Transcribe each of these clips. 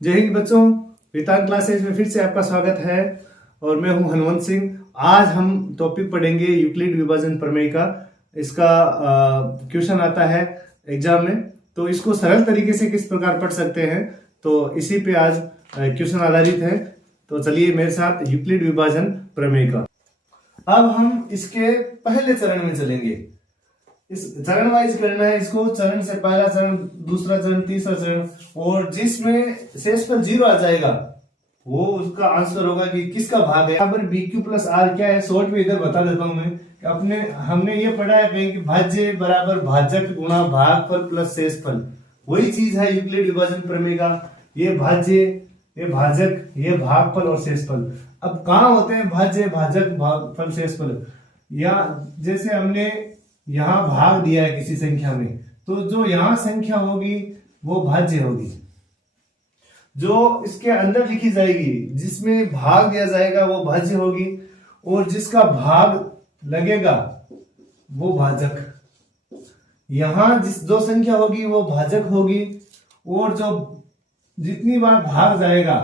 जय हिंद बच्चों, वेदांत क्लासेज में फिर से आपका स्वागत है और मैं हूं हनुमंत सिंह। आज हम टॉपिक पढ़ेंगे यूक्लिड विभाजन प्रमेय का। इसका क्वेश्चन आता है एग्जाम में, तो इसको सरल तरीके से किस प्रकार पढ़ सकते हैं, तो इसी पे आज क्वेश्चन आधारित है। तो चलिए मेरे साथ यूक्लिड विभाजन प्रमेय का। अब हम इसके पहले चरण में चलेंगे। इस चरण वाइज करना है इसको। चरण से पहला चरण, दूसरा चरण, तीसरा चरण, और जिसमें शेषफल 0 आ जाएगा वो उसका आंसर होगा कि किसका भाग है। यहाँ पर BQ प्लस आर क्या है, शॉर्ट में इधर बता देता हूं मैं कि हमने ये पढ़ा है कहीं कि भाज्य बराबर भाजक गुणा भागफल प्लस शेषफल। वही चीज है यूक्लिड विभाजन प्रमेय का। ये भाज्य, ये भाजक, ये भागफल और शेषफल। अब कहाँ होते हैं भाज्य, भाजक, भागफल, शेषफल? या जैसे हमने यहां भाग दिया है किसी संख्या में, तो जो यहां संख्या होगी वो भाज्य होगी। जो इसके अंदर लिखी जाएगी, जिसमें भाग दिया जाएगा वो भाज्य होगी, और जिसका भाग लगेगा वो भाजक। यहां जो संख्या होगी वो भाजक होगी, और जो जितनी बार भाग जाएगा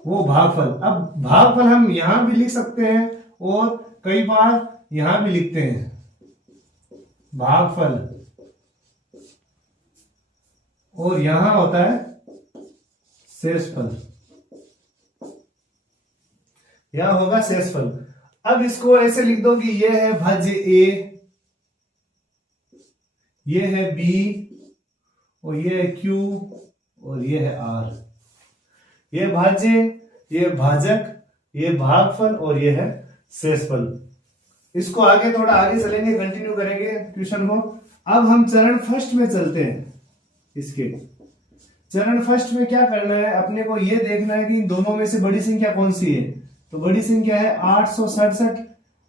वो भागफल। अब भागफल हम यहां भी लिख सकते हैं और कई बार यहां भी लिखते हैं भागफल, और यहां होता है शेषफल। यहां होगा शेषफल। अब इसको ऐसे लिख दो कि ये है भाज्य A, ये है B, और ये है Q, और ये है R। ये भाज्य, ये भाजक, ये भागफल, और ये है शेषफल। इसको आगे थोड़ा आगे चलेंगे, कंटिन्यू करेंगे क्वेश्चन को। अब हम चरण फर्स्ट में चलते हैं। इसके चरण फर्स्ट में क्या करना है, अपने को ये देखना है कि इन दोनों में से बड़ी संख्या कौन सी है। तो बड़ी संख्या है 867,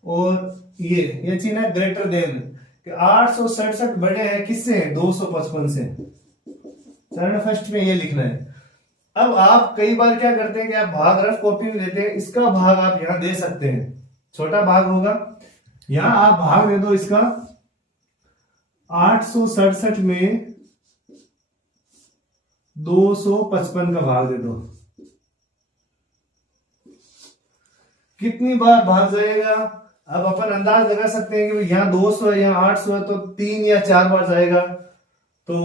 और ये चिन्ह है ग्रेटर देन, कि 867 बड़े हैं किससे, 255 से। चरण फर्स्ट में ये लिखना है। अब आप कई बार क्या करते हैं कि आप भाग रफ कॉपी में देते हैं, इसका भाग आप यहां दे सकते हैं। छोटा भाग होगा, यहां आप भाग दे दो इसका 867 में 255 का भाग दे दो। कितनी बार भाग जाएगा? अब अपन अंदाज लगा सकते हैं कि यहां 200 है, यहां 800 है, तो 3 या 4 बार जाएगा। तो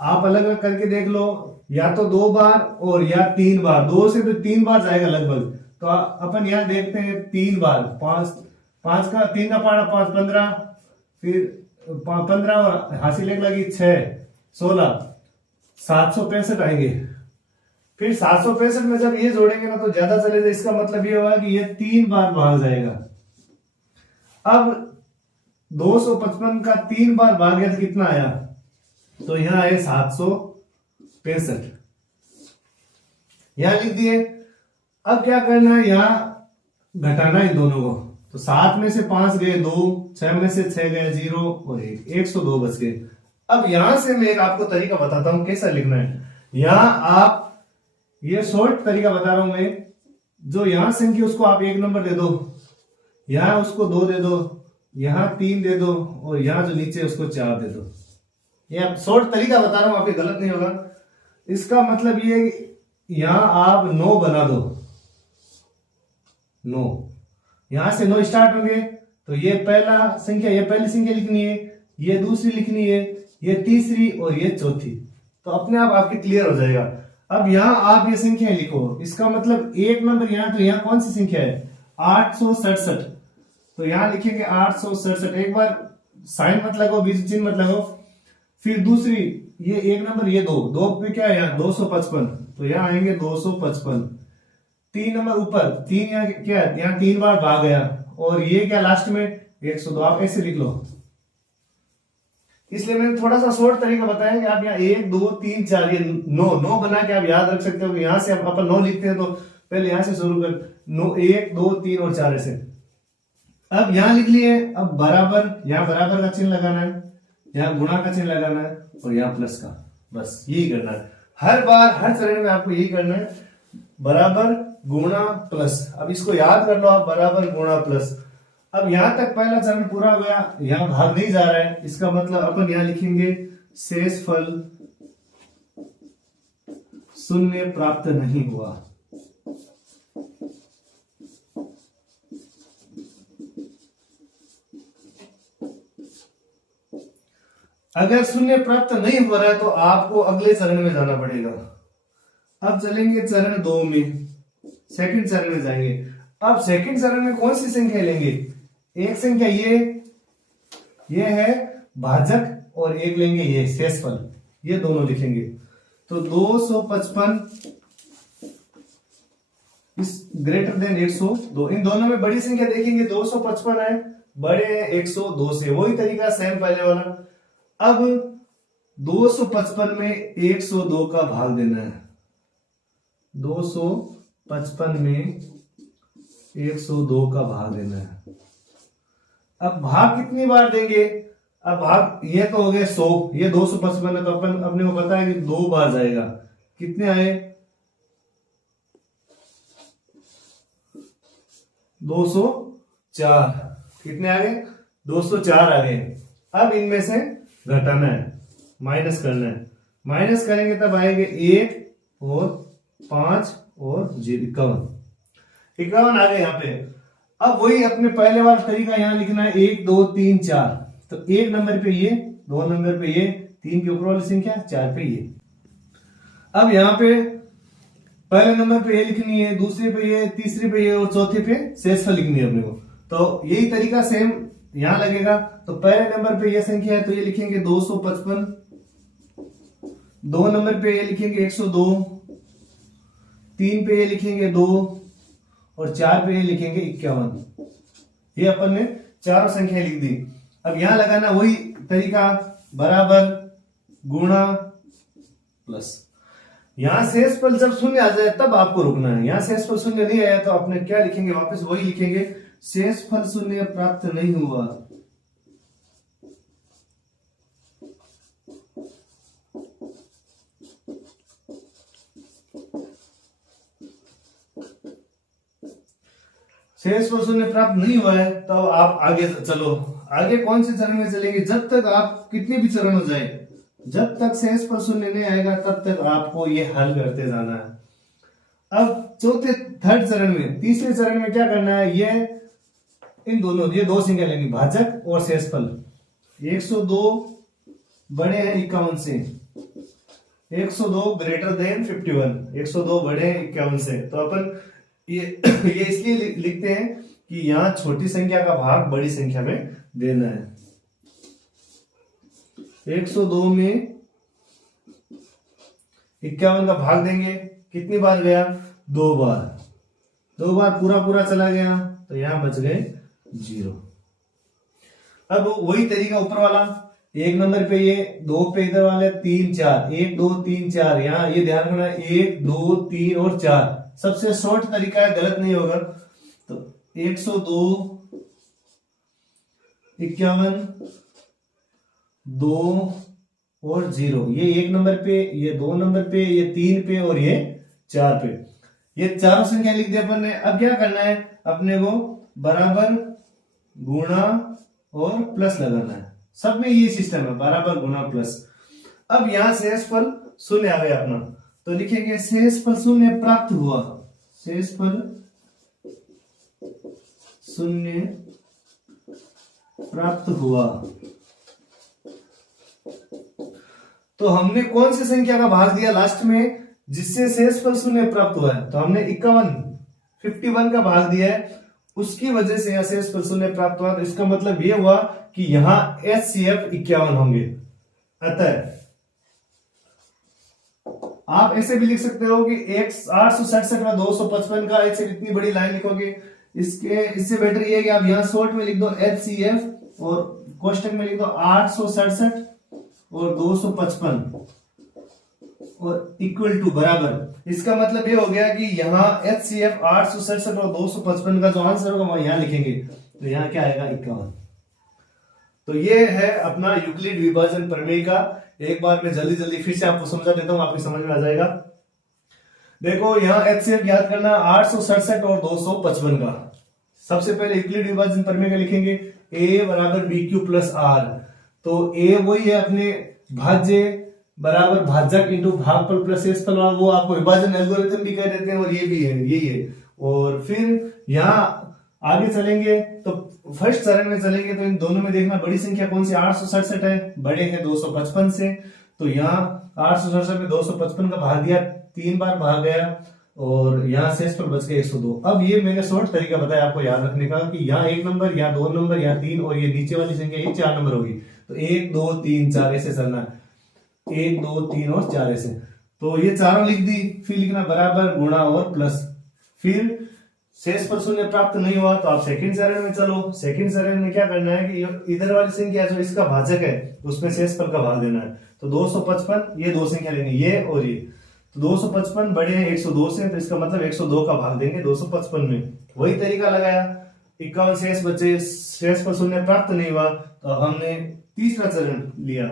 आप अलग अलग करके देख लो, या तो 2 बार और या 3 बार। 2 से तो 3 बार जाएगा लगभग। तो अपन यहां देखते हैं 3 बार। 5 का 3 का पारा 5, 15, फिर 15 हासिल एक लगी 6, 16, 765 आएंगे। फिर 765 में जब ये जोड़ेंगे ना तो ज्यादा चलेगा। इसका मतलब ये होगा कि ये 3 बार भाग जाएगा। अब 255 का 3 बार भाग गया तो कितना आया? तो यहां आए 765, यहां लिख दिए। अब क्या करना है, यहां घटाना है इन दोनों को। तो 7 में से 5 गए 2, 6 में से 6 गए 0 और 1, 102 बच गए। अब यहां से मैं एक आपको तरीका बताता हूं कैसा लिखना है। यहां आप, ये शॉर्ट तरीका बता रहा हूं मैं, जो यहां संख्या उसको आप 1 नंबर दे दो, यहां उसको 2 दे दो, यहां 3 दे दो, और यहां जो नीचे उसको 4 दे दो। ये आप शॉर्ट तरीका बता रहा हूं, आप गलत नहीं होगा। इसका मतलब ये है कि यहां आप 9 बना दो, 9। यहां से 9 स्टार्ट होंगे, तो ये पहला संख्या, ये पहली संख्या लिखनी है, ये दूसरी लिखनी है, ये तीसरी, और ये चौथी। तो अपने आप आपके क्लियर हो जाएगा। अब यहां आप ये संख्या लिखो। इसका मतलब 1 नंबर यहां, तो यहां कौन सी संख्या है? 867। तो यहां लिखेंगे 867। एक बार साइन मत लगाओ, बीच चिन्ह मत लगाओ। फिर दूसरी, ये 1 नंबर, ये 2 पे क्या है यहाँ 255, तो यहां आएंगे 255। 3 नंबर ऊपर, 3 यहाँ क्या है, यहाँ 3 बार भाग गया, और ये क्या लास्ट में 102। आप ऐसे लिख लो। इसलिए मैंने थोड़ा सा शॉर्ट तरीका बताया कि आप यहाँ 1 2 3 4, ये 9 बना के आप याद रख सकते हो। यहां से अपन 9 लिखते हैं तो पहले यहां से शुरू कर, 9, 1 2 3 और 4 ऐसे। अब यहां लिख लिए। अब बराबर, यहां बराबर का चिन्ह लगाना है, यहां गुणा का चिन्ह लगाना है, और यहां प्लस का। बस यही करना है हर बार, हर चरण में आपको यही करना है, बराबर गुणा प्लस। अब इसको याद कर लो आप, बराबर गुणा प्लस। अब यहां तक पहला चरण पूरा हो गया, यहां भाग नहीं जा रहा है, इसका मतलब अपन यहां लिखेंगे शेषफल शून्य प्राप्त नहीं हुआ। अगर शून्य प्राप्त नहीं हो रहा है तो आपको अगले चरण में जाना पड़ेगा। अब चलेंगे चरण 2 में, सेकंड चरण में जाएंगे। अब सेकंड चरण में कौन सी संख्या लेंगे? एक संख्या ये है भाजक और एक लेंगे ये शेषफल, ये दोनों लिखेंगे। तो 255 इस ग्रेटर देन 102, इन दोनों में बड़ी संख्या देखेंगे 255 है, बड़े हैं 102 से, वही तरीका सेम पहले वाला। अब 255 में 102 का भाग देना है, 255 में 102 का भाग देना है। अब भाग कितनी बार देंगे? अब भाग ये तो हो गए 100, ये 255 है तो अपने को पता है कि 2 बार जाएगा। कितने आए? 204। कितने आ गए? 204 आ गए। अब इनमें से घटाना है, माइनस करना है। माइनस करेंगे तब आएंगे 1 और 5 और 51 आ गए यहाँ पे। अब वही अपने पहले वाला तरीका यहाँ लिखना है, 1 2 3 4। तो 1 नंबर पे ये, 2 नंबर पे ये, 3 के ऊपर वाली संख्या, 4 पे ये। अब यहाँ पे पहले नंबर पे ये लिखनी है, दूसरे पे ये, तीसरे पे ये और चौथे पे शेषफल लिखनी है अपने को। तो यही तरीका सेम यहां लगेगा। तो पहले नंबर पे ये संख्या है तो ये लिखेंगे 255, 2 नंबर पे ये लिखेंगे 102, 3 पे ये लिखेंगे 2 और 4 पे ये लिखेंगे 51। ये अपन ने चारों संख्या लिख दी। अब यहां लगाना वही तरीका, बराबर, गुणा, प्लस। यहां शेषफल जब शून्य आ जाए तब आपको रुकना है। यहां शेषफल शून्य नहीं आया तो अपने क्या लिखेंगे? वापस वही लिखेंगे, शेषफल शून्य प्राप्त नहीं हुआ। शेषफल शून्य प्राप्त नहीं हुआ है तो आप आगे चलो। आगे कौन से चरण में चलेंगे? जब तक आप कितने भी चरण हो जाए, जब तक शेषफल शून्य नहीं आएगा तब तक आपको ये हल करते जाना है। अब थर्ड चरण में, तीसरे चरण में क्या करना है? ये इन दोनों, ये 2 संख्या लेनी, भाजक और शेषफल। 102 बड़े हैं 51 से, 102 ग्रेटर देन 51, 102 बड़े हैं 51 से। तो अपन ये इसलिए लिखते हैं कि यहां छोटी संख्या का भाग बड़ी संख्या में देना है। 102 में 51 का भाग देंगे, कितनी बार गया? 2 बार। 2 बार पूरा चला गया तो यहां बच गए 0। अब वही तरीका ऊपर वाला, 1 नंबर पे ये, 2 पे इधर वाले, 3 4, 1 2 3 4। यहां ये ध्यान रखना, 1 2 3 और 4 सबसे शॉर्ट तरीका है, गलत नहीं होगा। तो 102, 51, 2 और 0, ये 1 नंबर पे, ये 2 नंबर पे, ये 3 पे और ये 4 पे। ये चारों संख्या लिख दी अपन ने। अब क्या करना है? अपने को बराबर, गुणा और प्लस लगाना है। सब में ये सिस्टम है, बराबर, गुणा, प्लस। अब यहां शेषफल शून्य आ गया अपना, तो लिखेंगे शेषफल शून्य प्राप्त हुआ। शेषफल शून्य प्राप्त हुआ। तो हमने कौन सी संख्या का भाग दिया लास्ट में जिससे शेषफल शून्य प्राप्त हुआ है? तो हमने 51 का भाग दिया है, उसकी वजह से यहां शेषफल शून्य प्राप्त हुआ। तो इसका मतलब यह हुआ कि यहां HCF 51 होंगे। अतः आप ऐसे भी लिख सकते हो कि 867 में 255 का ऐसे इतनी बड़ी लाइन लिखोगे। इससे बेटर ये है कि आप यहां शॉर्ट में लिख दो HCF और कोष्टक में लिख दो 867 और 255 और इक्वल टू, बराबर। इसका मतलब ये हो गया कि यहाँ HCF 867 और 255 का जो आंसर होगा वह यहाँ लिखेंगे। तो यहाँ क्या आएगा? 51। तो ये है अपना यूक्लिड विभाजन प्रमेय का। एक बार मैं जल्दी फिर से आपको समझा देता हूं, आपको समझ में आ जाएगा। देखो यहाँ HCF याद करना, 867 और 255 का। सबसे पहले यूक्लिड विभाजन प्रमेय का लिखेंगे, A बराबर BQ प्लस R। तो A वही है अपने भाज्य बराबर भाजक इंटू भागफल प्लस शेषफल, वो आपको विभाजन एल्गोरिथम भी कह देते हैं, और ये भी है, यही है। और फिर यहाँ आगे चलेंगे तो फर्स्ट चरण में चलेंगे तो इन दोनों में देखना बड़ी संख्या कौन सी 867 है, बड़े हैं 255 से। तो यहाँ 867 में 255 का भाग दिया, 3 बार भाग गया, और यहाँ शेषफल बच गया 102। अब ये मैंने शॉर्ट तरीका बताया आपको याद रखने का कि यहाँ 1 नंबर या 2 नंबर या 3, और ये नीचे वाली संख्या ये 4 नंबर होगी। तो 1 2 3 4 ऐसे चलना, 1 2 3 और 4 ऐसे। तो ये चारों लिख दी, फिर लिखना बराबर गुणा और प्लस। फिर शेषफल शून्य प्राप्त नहीं हुआ तो आप सेकंड चरण में चलो। सेकंड चरण में क्या करना है कि इधर वाली संख्या जो इसका भाजक है उसमें शेषफल का भाग देना है। तो 255, ये दो संख्या लेनी, ये और ये। तो 255 बड़े हैं 102 से, तो इसका मतलब 102 का भाग देंगे 255 में। वही तरीका लगाया, 51 शेष बचे, शेषफल शून्य प्राप्त नहीं हुआ तो हमने तीसरा चरण लिया।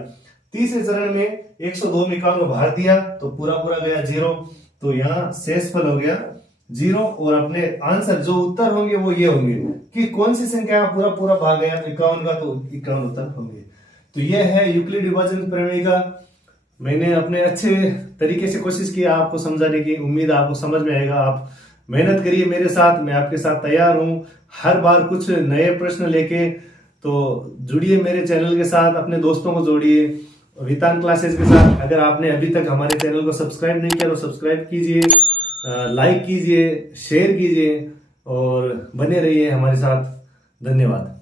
तीसरे चरण में 102 में 51 को भाग दिया तो पूरा पूरा गया 0। तो यहाँ शेषफल हो गया 0, और अपने आंसर जो उत्तर होंगे वो ये होंगे कि कौन सी संख्या पूरा पूरा भाग गया, तो 51 का, तो 51 उत्तर होंगे। तो ये है यूक्लिड विभाजन प्रमेय का। मैंने अपने अच्छे तरीके से कोशिश किया आपको समझाने की, उम्मीद आपको समझ में आएगा। आप मेहनत करिए मेरे साथ, मैं आपके साथ तैयार हूं हर बार कुछ नए प्रश्न लेके। तो जुड़िए मेरे चैनल के साथ, अपने दोस्तों को जोड़िए वितान क्लासेस के साथ। अगर आपने अभी तक हमारे चैनल को सब्सक्राइब नहीं किया तो सब्सक्राइब कीजिए, लाइक कीजिए, शेयर कीजिए, और बने रहिए हमारे साथ। धन्यवाद।